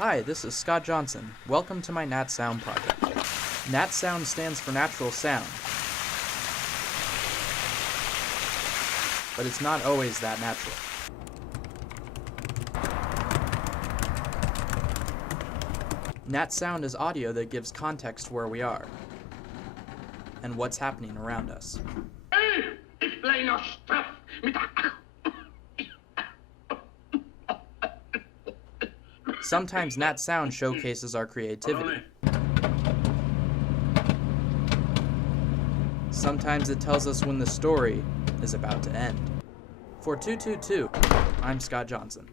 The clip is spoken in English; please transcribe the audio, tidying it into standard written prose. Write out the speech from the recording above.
Hi, this is Scott Johnson. Welcome to my Nat Sound project. Nat Sound stands for natural sound. But it's not always that natural. Nat Sound is audio that gives context to where we are and what's happening around us. Ich blei noch straff mit der... Sometimes Nat Sound showcases our creativity. Sometimes it tells us when the story is about to end. For 222, I'm Scott Johnson.